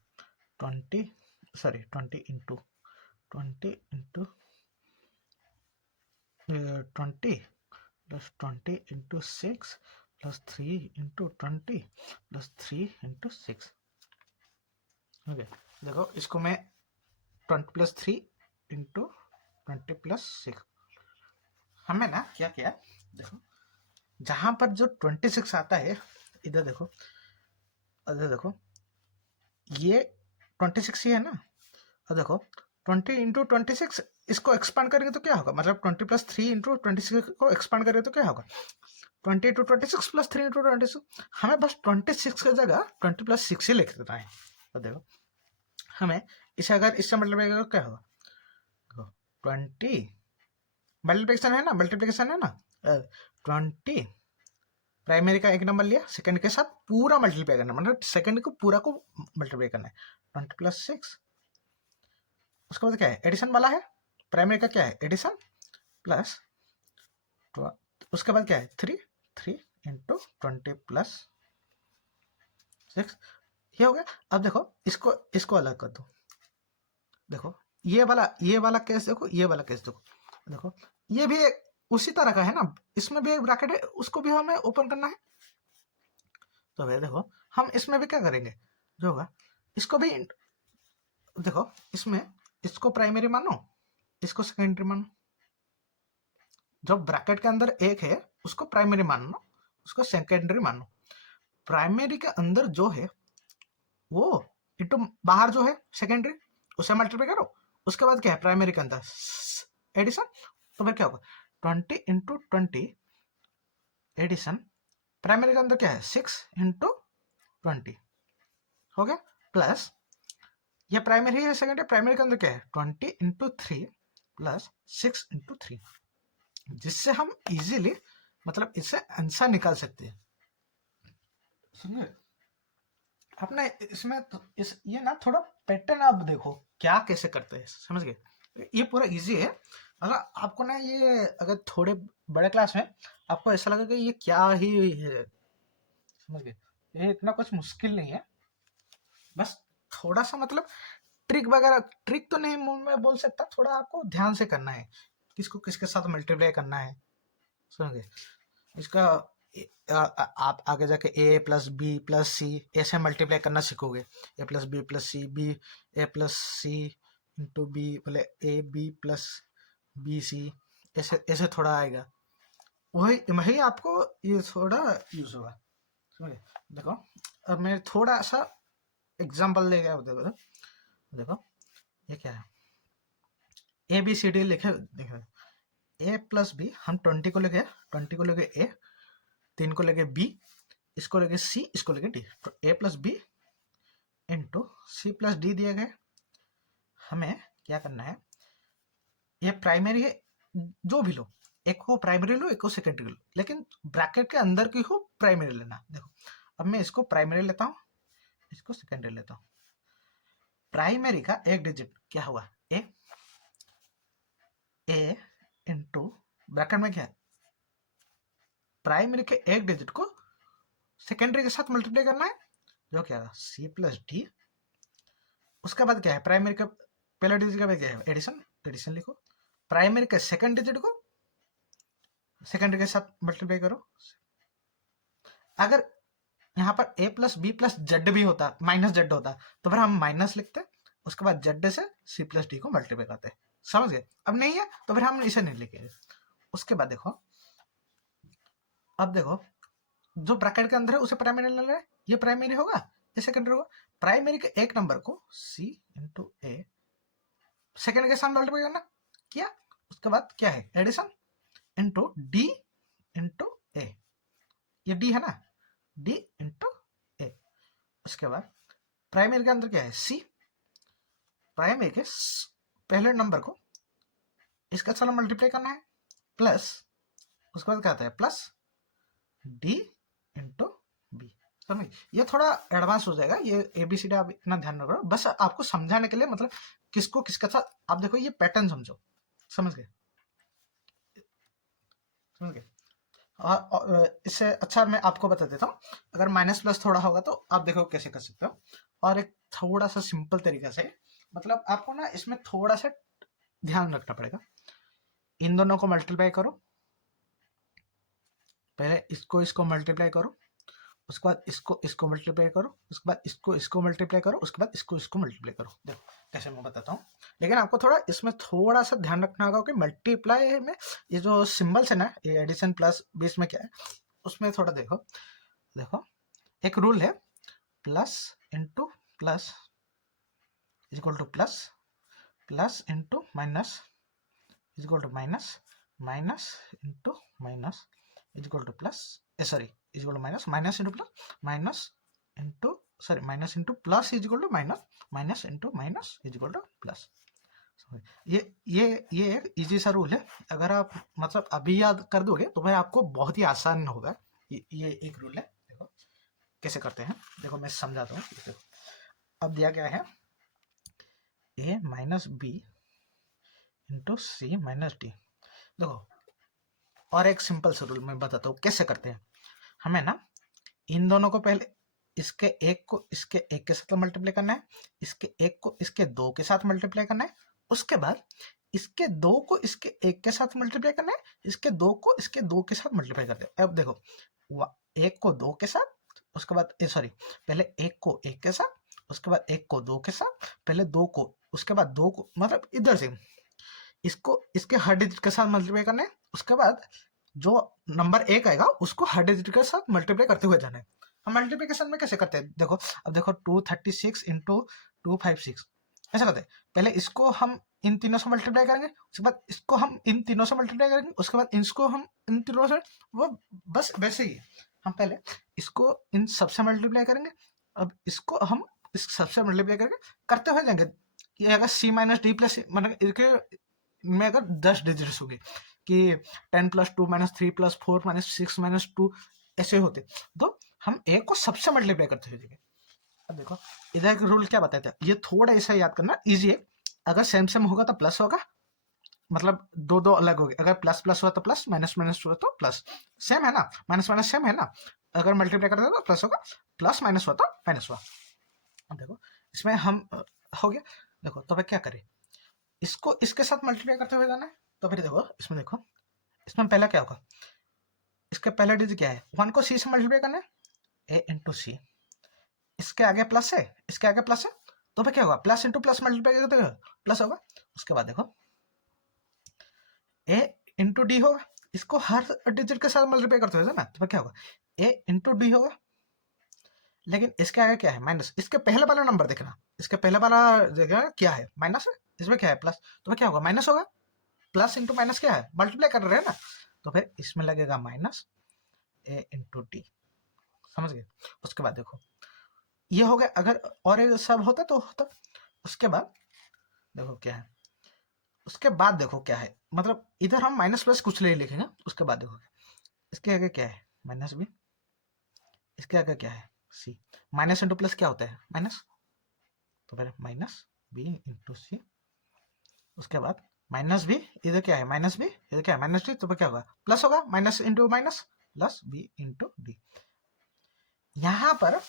20 into 20 plus 20 into 6 plus 3 into 20 plus 3 into 6। Okay देखो इसको मैं 20 प्लस 3 इंटू 20 प्लस 6, हमें ना क्या किया, देखो जहां पर जो 26 आता है, इधर देखो ये 26 ही है ना। और देखो 20 इंटू 26, इसको एक्सपांड करेंगे तो क्या होगा, मतलब 20 प्लस 3 इंटू 26 को एक्सपांड करेंगे तो क्या होगा 20 इंटू 26 प्लस 3 इंटू 26। हमें बस 26 की जगह 20 प्लस 6 ही लिख देना है। तो देखो हमें इसे अगर इससे मल्टीप्लाई करें तो क्या होगा 20, मल्टीप्लिकेशन है ना 20, प्राइमरी का एक नंबर लिया, सेकंड के साथ पूरा मल्टीप्लाई करना, मतलब सेकंड को पूरा को मल्टीप्लाई करना है, 20 प्लस 6। उसके बाद क्या है एडिशन वाला है, प्राइमरी का क्या है एडिशन प्लस, उसके बाद क्या है 3 इंटू 20 प्लस 6, ये हो गया। अब देखो इसको अलग कर दो, देखो ये वाला केस देखो, ये वाला केस देखो ये भी उसी तरह का है ना, इसमें भी एक ब्रैकेट है, उसको भी हमें ओपन करना है। तो भाई देखो हम इसमें भी क्या करेंगे, जो होगा इसको भी देखो, इसमें इसको प्राइमरी मानो, इसको सेकेंडरी मानो, जो ब्रैकेट के अंदर एक है उसको प्राइमरी मानो, उसको सेकेंडरी मानो। प्राइमरी के अंदर जो है वो इंटू बाहर जो है सेकेंडरी, उसे मल्टीप्लाई करो, उसके बाद क्या है प्राइमरी के अंदर एडिशन, तो फिर क्या होगा 20 इंटू 20 एडिशन, प्राइमरी के अंदर क्या है 6 इंटू 20 हो गया, प्लस ये प्राइमरी है सेकेंडरी, प्राइमरी के अंदर क्या है 20 इंटू 3 प्लस 6 इंटू 3, जिससे हम इजीली मतलब इससे आंसर निकाल सकते हैं, समझे। आपने इसमें ये ना थोड़ा पैटर्न आप देखो क्या कैसे करते हैं, समझ गए? ये पूरा इजी है। अगर आपको ना ये अगर थोड़े बड़े क्लास में आपको ऐसा लगा कि ये क्या ही है, समझ गए? ये इतना कुछ मुश्किल नहीं है, बस थोड़ा सा मतलब ट्रिक वगैरह, ट्रिक तो नहीं मुंह में बोल सकता, थोड़ा आपको ध्यान से करना है किसको किसके साथ मल्टीप्लाई करना है, समझ गए? इसका आप आगे जाके A plus B plus C ऐसे मल्टीप्लाई करना सीखोगे। A plus B plus C, B A plus C into B, बोले A B plus B C, ऐसे ऐसे थोड़ा आएगा। वही वही आपको ये थोड़ा यूज होगा, समझे? देखो अब मैं थोड़ा सा एग्जांपल लेके आओ, देखो देखो ये क्या है, ए बी सी डी लिखे, देखो ए प्लस बी, हम 20 को लेके, 20 को लेके ए, 3 को लेके बी, इसको लेके सी, इसको लेके डी, तो A plus B into C plus D दिए गए। हमें क्या करना है, ये प्राइमरी है, जो भी लो, एक को प्राइमरी लो, एक को सेकेंडरी लो, लेकिन ब्रैकेट के अंदर की हो प्राइमरी लेना। देखो अब मैं इसको प्राइमरी लेता हूँ, इसको सेकेंडरी लेता हूँ। प्राइमरी का एक डिजिट क्या हुआ, ए, ए इंटू ब्रैकेट में क्या है, प्राइमरी के एक डिजिट को सेकेंडरी के साथ मल्टीप्लाई करना है, जो क्या है सी प्लस डी। उसके बाद क्या है, प्राइमरी का पहला डिजिट का क्या है, एडिशन, एडिशन लिखो। प्राइमरी के सेकंड डिजिट को सेकेंडरी के साथ मल्टीप्लाई करो। अगर यहाँ पर ए प्लस बी प्लस जेड भी होता, माइनस जेड होता, तो फिर हम माइनस लिखते, उसके बाद जेड से सी प्लस डी को मल्टीप्लाई करते, समझ गए? अब नहीं है तो फिर हम इसे नहीं लिखेंगे। उसके बाद देखो, अब देखो जो ब्रैकेट के अंदर है उसे प्राइमरी ले रहे, ये प्राइमरी होगा, ये सेकेंडरी होगा। प्राइमरी के एक नंबर को सी इंटू ए सेकेंड के साथ मल्टीप्लाई करना, किया। उसके बाद क्या है, एडिशन इंटू डी इंटू ए, ये डी है ना, डी इंटू ए। उसके बाद प्राइमरी के अंदर क्या है, सी, प्राइमरी के पहले नंबर को इसका साथ मल्टीप्लाई करना है, प्लस उसके बाद क्या आता है, प्लस डी इंटू बी। समझ, ये थोड़ा एडवांस हो जाएगा, ये एबीसीडी आप इतना ध्यान रखो, बस आपको समझाने के लिए, मतलब किसको किसका साथ, आप देखो ये पैटर्न समझो, समझ गए? समझ गए? और इससे अच्छा मैं आपको बता देता हूँ, अगर माइनस प्लस थोड़ा होगा तो आप देखो कैसे कर सकते हो। और एक थोड़ा सा सिंपल तरीका से, मतलब आपको ना इसमें थोड़ा सा ध्यान रखना पड़ेगा। इन दोनों को मल्टीप्लाई करो, पहले इसको इसको मल्टीप्लाई करो, उसके बाद इसको इसको मल्टीप्लाई करो, उसके बाद इसको इसको मल्टीप्लाई करो, उसके बाद इसको इसको मल्टीप्लाई करो। देखो कैसे मैं बताता हूँ, लेकिन आपको थोड़ा इसमें थोड़ा सा ध्यान रखना होगा कि मल्टीप्लाई में ये जो सिंबल्स है ना, ये एडिशन प्लस बीच में क्या है, उसमें थोड़ा देखो। देखो एक रूल है, plus into plus is equal to plus, plus into minus is equal to minus, minus into minus is equal to plus, sorry is equal to minus, minus into plus, minus into sorry minus into plus is equal to minus, minus into minus is equal to plus. ये एक easy सा rule है, अगर आप मतलब अभी याद कर दोगे तो भाई आपको बहुत ही आसान होगा। ये एक रूल है, देखो कैसे करते हैं, देखो मैं समझाता हूँ। देखो अब दिया गया है ए minus B into C minus D. देखो और एक सिंपल सा रूल मैं बताता हूँ कैसे करते हैं। हमें ना इन दोनों को पहले इसके एक को इसके एक के साथ मल्टीप्लाई करना है, इसके एक को इसके दो के साथ मल्टीप्लाई करना है, उसके बाद इसके दो को इसके एक के साथ मल्टीप्लाई करना है, इसके दो को इसके दो के साथ मल्टीप्लाई करते हैं। अब देखो एक को दो के साथ, उसके बाद सॉरी पहले एक को एक के साथ, उसके बाद एक को दो के साथ, पहले दो को, उसके बाद दो को, मतलब इधर से इसको इसके हर डिजिट के साथ मल्टीप्लाई करना है, उसके बाद जो नंबर एक आएगा उसको हर डिजिट के साथ मल्टीप्लाई करते हुए जाना है। हम मल्टीप्लिकेशन में कैसे करते हैं, देखो अब देखो 236 इंटू 256 ऐसा करते हैं। पहले इसको हम इन तीनों से मल्टीप्लाई करेंगे, उसके बाद इसको हम इन तीनों से मल्टीप्लाई करेंगे, उसके बाद इसको हम इन तीनों से, वो बस वैसे ही हम पहले इसको इन सबसे मल्टीप्लाई करेंगे, अब इसको हम इस सबसे मल्टीप्लाई करके करते हुए जाएंगे। ये अगर सी माइनस डी प्लस, मतलब इसके में अगर 10 डिजिट्स होगी कि 10 plus 2 minus 3 plus 4 minus 6 minus 2 ऐसे होते, तो हम ए को सबसे मल्टीप्लाई करते हुए जाएंगे। अब देखो इधर एक रूल क्या बताया था, ये थोड़ा ऐसा याद करना, इजी है। अगर सेम सेम होगा तो प्लस होगा, मतलब दो दो अलग हो गए। अगर प्लस प्लस हुआ तो प्लस, माइनस माइनस हुआ तो प्लस। सेम है ना, माइनस माइनस सेम है ना, अगर मल्टीप्लाई करते तो प्लस होगा, प्लस माइनस हुआ तो माइनस हुआ। अब देखो इसमें हम हो गया। देखो तो फिर क्या करें, इसको इसके साथ मल्टीप्लाई करते हुए जाना है। तो फिर देखो इसमें, देखो इसमें पहला क्या होगा, इसके पहला डिजिट क्या है, 1 को सी से मल्टीप्लाई करना है, ए इंटू सी। इसके आगे प्लस है, इसके आगे प्लस है, तो फिर क्या होगा, प्लस इंटू प्लस मल्टीप्लाई करते प्लस होगा। उसके बाद देखो ए इंटू डी होगा, इसको हर डिजिट के साथ मल्टीप्लाई करते हुए ना, तो फिर क्या होगा, ए इंटू डी होगा। लेकिन इसके आगे क्या है, माइनस। इसके पहले वाला नंबर देखना, इसके पहले वाला जगह क्या है, माइनस है, इसमें क्या है, प्लस। तो फिर क्या होगा, माइनस होगा। प्लस इंटू माइनस क्या है, मल्टीप्लाई कर रहे हैं ना, तो फिर इसमें लगेगा माइनस ए इंटू डी। समझ गए। उसके बाद देखो ये हो गया, अगर और एक सब होता तो होता। उसके बाद देखो क्या है, उसके बाद देखो क्या है, मतलब इधर हम माइनस प्लस कुछ नहीं लिखेंगे। उसके बाद देखो इसके आगे क्या है, माइनस बी। इसके आगे क्या है, सी। माइनस इंटू प्लस क्या होता है, माइनस। तो फिर माइनस बी इंटू सी। उसके बाद माइनस बी, इधर क्या है, माइनस बी, इधर क्या है, माइनस डी। तो फिर क्या होगा, प्लस होगा, minus into minus, plus B into D. यहां पर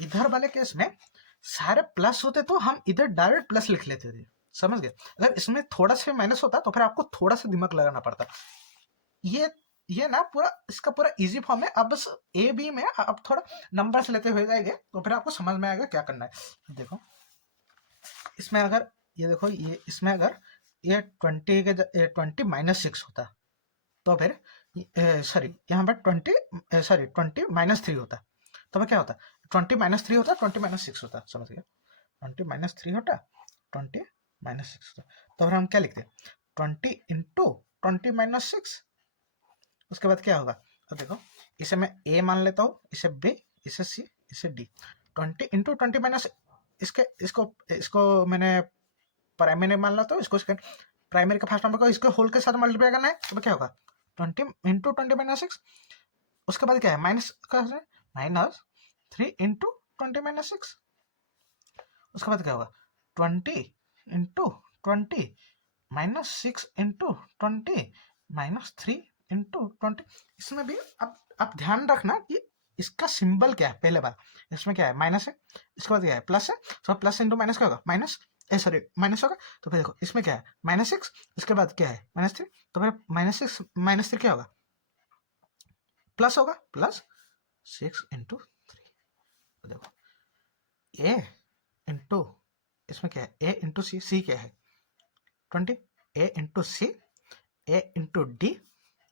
इधर वाले केस में सारे प्लस होते तो हम इधर डायरेक्ट प्लस लिख लेते थे। समझ गए। अगर इसमें थोड़ा सा माइनस होता तो फिर आपको थोड़ा सा दिमाग लगाना पड़ता। ये ना पूरा इसका पूरा इजी फॉर्म है। अब बस ए बी में अब थोड़ा नंबर्स लेते हुए जाएंगे तो फिर आपको समझ में आएगा क्या करना है। देखो इसमें अगर ये देखो, ये इसमें अगर ये 20 के 20 माइनस 6 होता तो फिर सॉरी यहाँ पर 20 सॉरी 20 माइनस 3 होता, तो फिर क्या होता, 20 माइनस 3 होता, 20 माइनस 6 होता। समझ गया। 20 माइनस 3 होता, 20 माइनस 6 होता। तो फिर हम क्या लिखते, 20 इंटू 20 माइनस 6। उसके बाद क्या होगा, तो देखो इसे मैं ए मान लेता हूँ, इसे बी, इसे सी, इसे डी। 20 इंटू 20 माइनस, इसके इसको इसको मैंने प्राइमरी मान लेता हूँ, इसको प्राइमरी का फर्स्ट नंबर को इसके होल के साथ मल्टीप्लाई करना है। तो क्या होगा, 20 इंटू 20 माइनस 6। उसके बाद क्या है, माइनस का है, माइनस 3 इंटू 20 माइनस 6। उसके बाद क्या होगा, 20 into 20 minus 6 into 20 minus 3 into 20। इसमें भी अब ध्यान रखना कि इसका सिंबल क्या है। पहले बार इसमें क्या है, माइनस है, इसके बाद क्या है, प्लस है। तो प्लस इंटू माइनस क्या होगा, माइनस, सॉरी माइनस होगा। तो फिर देखो इसमें क्या है, माइनस 6, इसके बाद क्या है, माइनस 3। तो फिर माइनस 6 माइनस 3 क्या होगा, प्लस होगा, प्लस 6 इंटू 3। तो देखो ए इंटू, इसमें क्या है, ए इंटू सी, सी क्या है 20, A into C, A into D,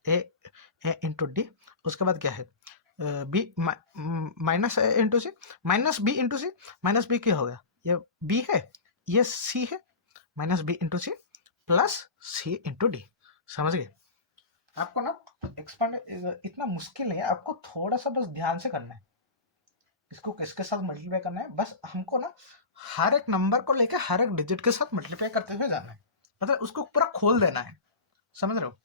A A into D. उसके बाद क्या है, B minus A into C, minus B into C. Minus B क्या हो गया, ये बी है, ये सी है, minus B into C plus C into D. समझ गए। आपको ना एक्सपांड इतना मुश्किल नहीं है, आपको थोड़ा सा बस ध्यान से करना है। इसको किसके साथ मल्टीप्लाई करना है, बस हमको ना हर एक नंबर को लेकर हर एक डिजिट के साथ मल्टीप्लाई करते हुए जाना है, मतलब उसको पूरा खोल देना है। समझ रहे हो।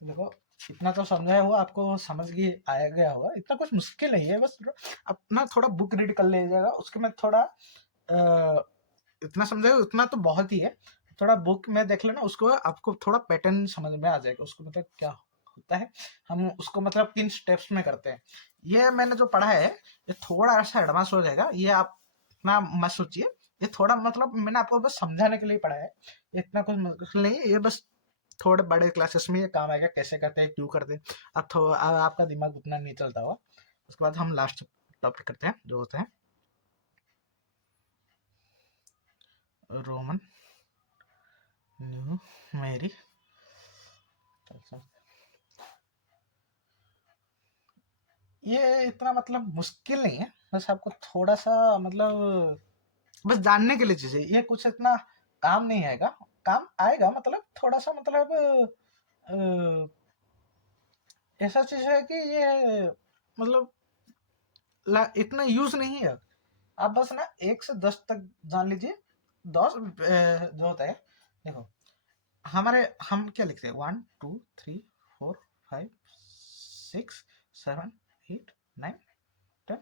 देखो इतना तो समझाया हुआ, आपको समझ गए आया गया होगा, इतना कुछ मुश्किल नहीं है। बस अपना थोड़ा बुक रीड कर लीजिएगा, उसके में थोड़ा इतना समझाया उतना तो बहुत ही है। थोड़ा बुक में देख लेना, उसको आपको थोड़ा पैटर्न समझ में आ जाएगा, उसको मतलब क्या होता है, हम उसको मतलब किन स्टेप्स में करते हैं। ये मैंने जो पढ़ा है ये थोड़ा सा एडवांस हो जाएगा, ये आप इतना मत सोचिए। ये थोड़ा मतलब मैंने आपको बस समझाने के लिए पढ़ा है, इतना कुछ मुश्किल नहीं है। ये बस थोड़े बड़े क्लासेस में ये काम आएगा, कैसे करते हैं, क्यों करते हैं। अब थोड़ा आपका दिमाग उतना नहीं चलता होगा। उसके बाद हम लास्ट टॉपिक करते हैं जो होता है रोमन न्यूमेरिक। ये इतना मतलब मुश्किल नहीं है, बस आपको थोड़ा सा मतलब बस जानने के लिए चीज है, ये कुछ इतना काम नहीं आएगा। काम आएगा मतलब थोड़ा सा मतलब ऐसा चीज है कि ये मतलब इतना यूज नहीं है। आप बस ना 1 से 10 तक जान लीजिए। 10 जो होता है, देखो हमारे हम क्या लिखते हैं, 1 2 3 4 5 6 7 8 9 10,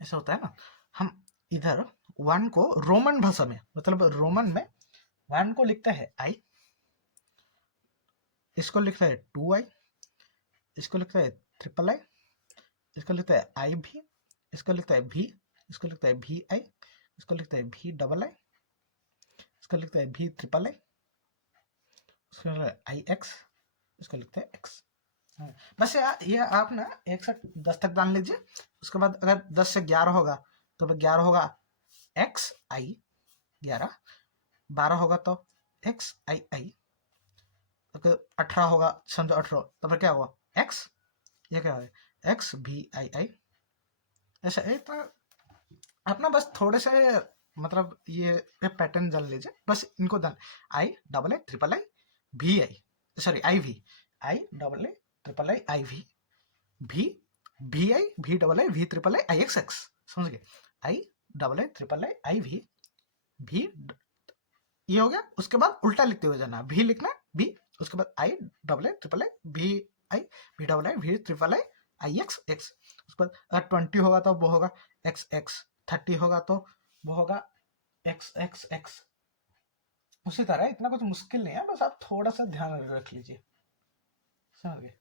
ऐसा होता है ना। हम इधर 1 को रोमन भाषा में, मतलब रोमन में 1 को लिखता है आई, इसको लिखता है 2i, इसको लिखता है ट्रिपल आई, इसको लिखता है आई भी, इसको लिखता है भी, इसको लिखता है भी आई, इसको लिखता है भी डबल आई, इसको लिखता है भी ट्रिपल आई, इसको लिखता है आई एक्स, इसको लिखता है एक्स। बस ये आप ना 1 से 10 तक डाल लीजिए। उसके बाद अगर 10 से 11 होगा तो 11 होगा एक्स आई 11, 12 होगा तो एक्स आई आई, अगर 18 होगा समझो 18 तो फिर क्या होगा एक्स, ये क्या होगा एक्स भी आई आई। ऐसा एक अपना बस थोड़े से मतलब ये पैटर्न जान लीजिए, बस इनको जान आई double I triple I V I, sorry I V, I double I triple I I V, V V I V double I V triple I I X X, समझ गए, आई डबल आई ट्रिपल आई आई भी ये हो गया। उसके बाद उल्टा लिखते हुए जाना, भी लिखना बी, उसके बाद आई double I triple I V double I V triple I I X x. उसके बाद अगर 20 होगा तो वो होगा एक्स एक्स, 30 होगा तो वो होगा एक्स एक्स एक्स। उसी तरह इतना कुछ मुश्किल नहीं है, बस आप थोड़ा सा ध्यान रख लीजिए, समझ गए।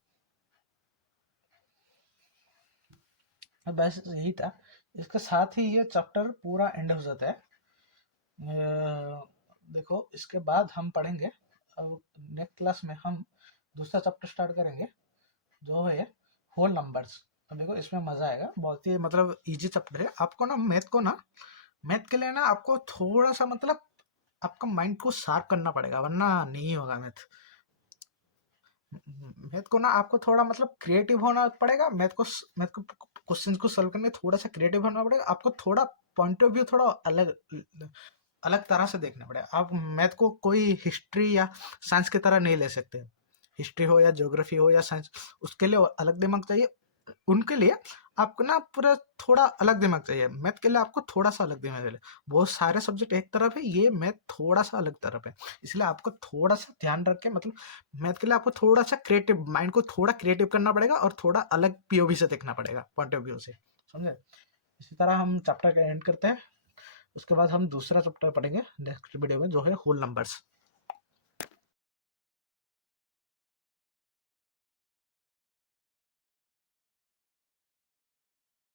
अब बस यही था, इसके साथ ही ये चैप्टर पूरा एंड हो जाता है। देखो इसके बाद हम पढ़ेंगे, अब नेक्स्ट क्लास में हम दूसरा चैप्टर स्टार्ट करेंगे जो है होल नंबर्स। तो देखो इसमें मजा आएगा, बहुत ही मतलब इजी चैप्टर है। आपको ना मैथ के लिए ना आपको थोड़ा सा मतलब आपका माइंड को शार्प करना पड़ेगा, वरना नहीं होगा मैथ। मैथ को ना आपको थोड़ा मतलब क्रिएटिव होना पड़ेगा, मैथ को क्वेश्चन को सॉल्व करने थोड़ा सा क्रिएटिव होना पड़ेगा आपको, थोड़ा पॉइंट ऑफ व्यू थोड़ा अलग अलग तरह से देखना पड़ेगा। आप मैथ को कोई हिस्ट्री या साइंस की तरह नहीं ले सकते, हिस्ट्री हो या ज्योग्राफी हो या साइंस, उसके लिए अलग दिमाग चाहिए। उनके लिए आपको ना पूरा थोड़ा अलग दिमाग चाहिए, मैथ के लिए आपको थोड़ा सा अलग दिमाग चाहिए। बहुत सारे सब्जेक्ट एक तरफ है, ये मैथ थोड़ा सा अलग तरफ है, इसलिए आपको थोड़ा सा ध्यान रख के मतलब मैथ के लिए आपको थोड़ा सा क्रिएटिव माइंड को थोड़ा क्रिएटिव करना पड़ेगा और थोड़ा अलग पीओवी से देखना पड़ेगा, पॉइंट ऑफ व्यू से, समझे। इसी तरह हम चैप्टर का एंड करते हैं, उसके बाद हम दूसरा चैप्टर पढ़ेंगे नेक्स्ट वीडियो में जो है होल नंबर्स।